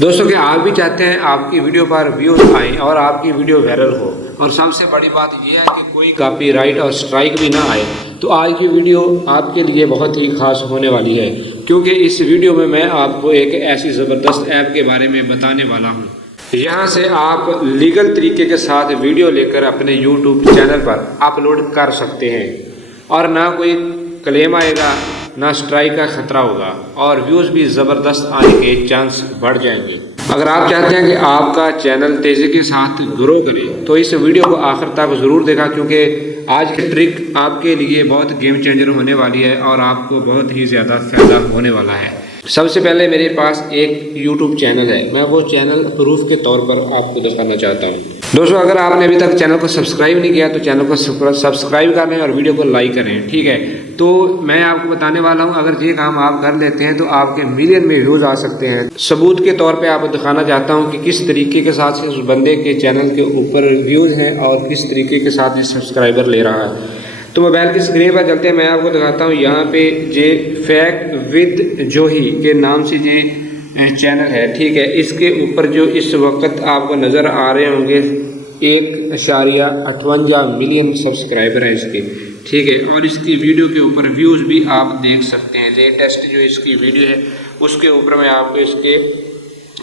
दोस्तों क्या आप भी चाहते हैं आपकी वीडियो पर व्यूज आए और आपकी वीडियो वायरल हो, और सबसे बड़ी बात यह है कि कोई कॉपीराइट और स्ट्राइक भी ना आए, तो आज की वीडियो आपके लिए बहुत ही खास होने वाली है, क्योंकि इस वीडियो में मैं आपको एक ऐसी ज़बरदस्त ऐप के बारे में बताने वाला हूँ। यहाँ से आप लीगल तरीके के साथ वीडियो लेकर अपने यूट्यूब चैनल पर अपलोड कर सकते हैं और ना कोई क्लेम आएगा, ना स्ट्राइक का खतरा होगा और व्यूज़ भी ज़बरदस्त आने के चांस बढ़ जाएंगे। अगर आप चाहते हैं कि आपका चैनल तेज़ी के साथ ग्रो करे तो इस वीडियो को आखिर तक ज़रूर देखा, क्योंकि आज की ट्रिक आपके लिए बहुत गेम चेंजर होने वाली है और आपको बहुत ही ज़्यादा फ़ायदा होने वाला है। सबसे पहले मेरे पास एक YouTube चैनल है, मैं वो चैनल प्रूफ के तौर पर आपको दिखाना चाहता हूँ। दोस्तों अगर आपने अभी तक चैनल को सब्सक्राइब नहीं किया तो चैनल को सब्सक्राइब कर लें और वीडियो को लाइक करें, ठीक है। तो मैं आपको बताने वाला हूँ, अगर ये काम आप कर लेते हैं तो आपके मिलियन में व्यूज़ आ सकते हैं। सबूत के तौर पे आपको दिखाना चाहता हूँ कि किस तरीके के साथ उस बंदे के चैनल के ऊपर व्यूज़ हैं और किस तरीके के साथ ये सब्सक्राइबर ले रहा है। तो मोबाइल की स्क्रीन पर चलते हैं, मैं आपको दिखाता हूँ। यहाँ पे जे फैक्ट विद जोही के नाम से ये चैनल है, ठीक है। इसके ऊपर जो इस वक्त आपको नज़र आ रहे होंगे 1.58 मिलियन सब्सक्राइबर हैं इसके, ठीक है। और इसकी वीडियो के ऊपर व्यूज़ भी आप देख सकते हैं। लेटेस्ट जो इसकी वीडियो है उसके ऊपर मैं आपको इसके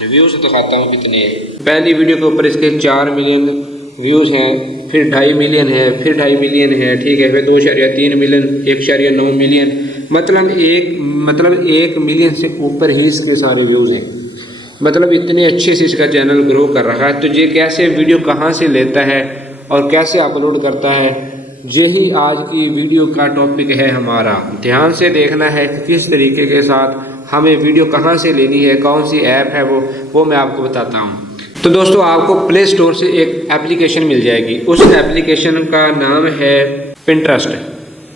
व्यूज़ दिखाता हूँ कितने हैं। पहली वीडियो के ऊपर इसके 4 मिलियन व्यूज़ हैं, फिर 2.5 मिलियन है, फिर 2.5 मिलियन है, ठीक है, फिर 2.3 मिलियन, 1.9 मिलियन, मतलब 1 मिलियन से ऊपर ही इसके सारे व्यूज़ हैं। मतलब इतने अच्छे से इसका चैनल ग्रो कर रहा है। तो ये कैसे वीडियो कहाँ से लेता है और कैसे अपलोड करता है, यही आज की वीडियो का टॉपिक है हमारा। ध्यान से देखना है कि किस तरीके के साथ हमें वीडियो कहाँ से लेनी है, कौन सी ऐप है वो मैं आपको बताता हूँ। तो दोस्तों आपको प्ले स्टोर से एक एप्लीकेशन मिल जाएगी, उस एप्लीकेशन का नाम है पिंटरेस्ट,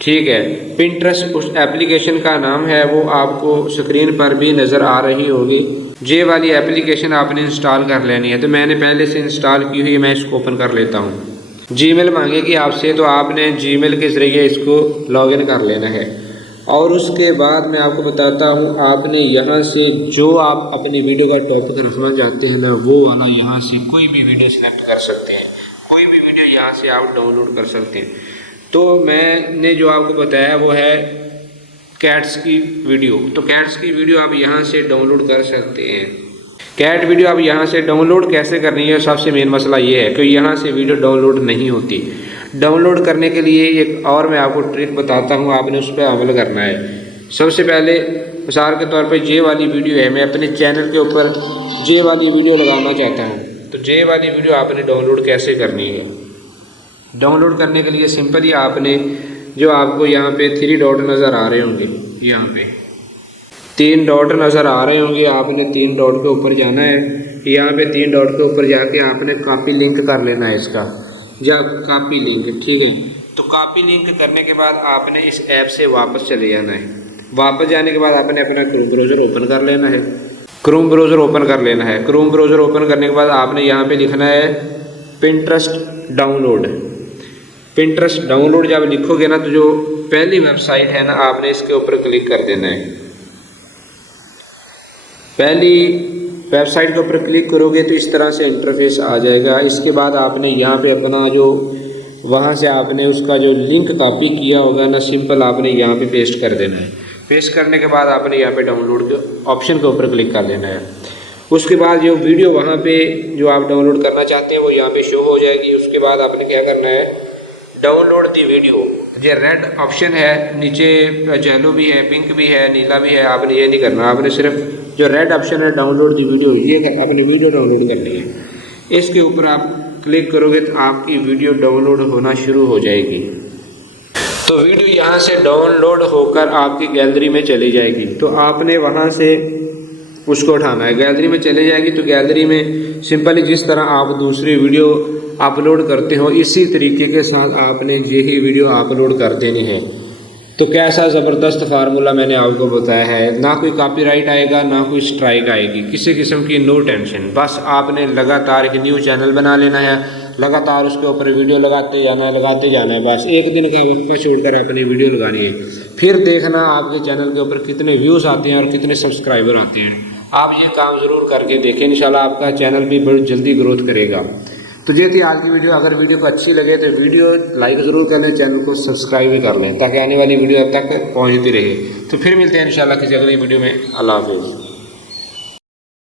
ठीक है। पिंटरेस्ट उस एप्लीकेशन का नाम है, वो आपको स्क्रीन पर भी नज़र आ रही होगी। ये वाली एप्लीकेशन आपने इंस्टॉल कर लेनी है, तो मैंने पहले से इंस्टॉल की हुई है, मैं इसको ओपन कर लेता हूँ। जीमेल मांगेगी आपसे, तो आपने जीमेल के ज़रिए इसको लॉगिन कर लेना है। और उसके बाद मैं आपको बताता हूँ, आपने यहाँ से जो आप अपनी वीडियो का टॉपिक रखना चाहते हैं ना, वो वाला यहाँ से कोई भी वीडियो सिलेक्ट कर सकते हैं, कोई भी वीडियो यहाँ से आप डाउनलोड कर सकते हैं। तो मैंने जो आपको बताया वो है कैट्स की वीडियो, तो कैट्स की वीडियो आप यहाँ से डाउनलोड कर सकते हैं। कैट वीडियो आप यहाँ से डाउनलोड कैसे करनी है, सबसे मेन मसला ये है कि यहाँ से वीडियो डाउनलोड नहीं होती। डाउनलोड करने के लिए एक और मैं आपको ट्रिक बताता हूँ, आपने उस पर अमल करना है। सबसे पहले मिसाल के तौर पे ये वाली वीडियो है, मैं अपने चैनल के ऊपर ये वाली वीडियो लगाना चाहता हूँ, तो ये वाली वीडियो आपने डाउनलोड कैसे करनी है। डाउनलोड करने के लिए सिंपल ही आपने जो आपको यहाँ पे 3 डॉट नज़र आ रहे होंगे, यहाँ पे 3 डॉट नज़र आ रहे होंगे, आपने 3 डॉट के ऊपर जाना है। यहाँ पे 3 डॉट के ऊपर जाके आपने कॉपी लिंक कर लेना है इसका, या कॉपी लिंक, ठीक है। तो कॉपी लिंक करने के बाद आपने इस ऐप से वापस चले जाना है। वापस जाने के बाद आपने अपना क्रोम ब्राउज़र ओपन कर लेना है। क्रोम ब्राउज़र ओपन कर लेना है। क्रोम ब्राउज़र ओपन करने के बाद आपने यहाँ पे लिखना है पिंटरेस्ट डाउनलोड। पिंटरेस्ट डाउनलोड जब लिखोगे ना, तो जो पहली वेबसाइट है ना, आपने इसके ऊपर क्लिक कर देना है। पहली वेबसाइट के ऊपर क्लिक करोगे तो इस तरह से इंटरफेस आ जाएगा। इसके बाद आपने यहाँ पे अपना जो वहाँ से आपने उसका जो लिंक कॉपी किया होगा ना, सिंपल आपने यहाँ पे पेस्ट कर देना है। पेस्ट करने के बाद आपने यहाँ पे डाउनलोड के ऑप्शन के ऊपर क्लिक कर देना है। उसके बाद जो वीडियो वहाँ पे जो आप डाउनलोड करना चाहते हैं वो यहाँ पे शो हो जाएगी। उसके बाद आपने क्या करना है, डाउनलोड दी वीडियो, ये रेड ऑप्शन है, नीचे येलो भी है, पिंक भी है, नीला भी है, आपने ये नहीं करना। आपने सिर्फ जो रेड ऑप्शन है डाउनलोड दी वीडियो, ये अपनी वीडियो डाउनलोड करनी है। इसके ऊपर आप क्लिक करोगे तो आपकी वीडियो डाउनलोड होना शुरू हो जाएगी। तो वीडियो यहाँ से डाउनलोड होकर आपकी गैलरी में चली जाएगी, तो आपने वहाँ से उसको उठाना है। गैलरी में चले जाएगी तो गैलरी में सिंपली जिस तरह आप दूसरी वीडियो अपलोड करते हो, इसी तरीके के साथ आपने यही वीडियो अपलोड कर देनी है। तो कैसा ज़बरदस्त फार्मूला मैंने आपको बताया है, ना कोई कॉपीराइट आएगा, ना कोई स्ट्राइक आएगी, किसी किस्म की नो टेंशन। बस आपने लगातार एक न्यू चैनल बना लेना है, लगातार उसके ऊपर वीडियो लगाते जाना है। बस एक दिन का वक्फा छोड़कर अपनी वीडियो लगानी है, फिर देखना आपके चैनल के ऊपर कितने व्यूज़ आते हैं और कितने सब्सक्राइबर आते हैं। आप ये काम ज़रूर करके देखें, इंशाल्लाह आपका चैनल भी बहुत जल्दी ग्रोथ करेगा। तो ये थी आज की वीडियो। अगर वीडियो को अच्छी लगे तो वीडियो लाइक ज़रूर कर लें, चैनल को सब्सक्राइब भी कर लें ताकि आने वाली वीडियो अब तक पहुँचती रहे। तो फिर मिलते हैं इंशाल्लाह किसी अगली वीडियो में। अल्लाह हाफिज़।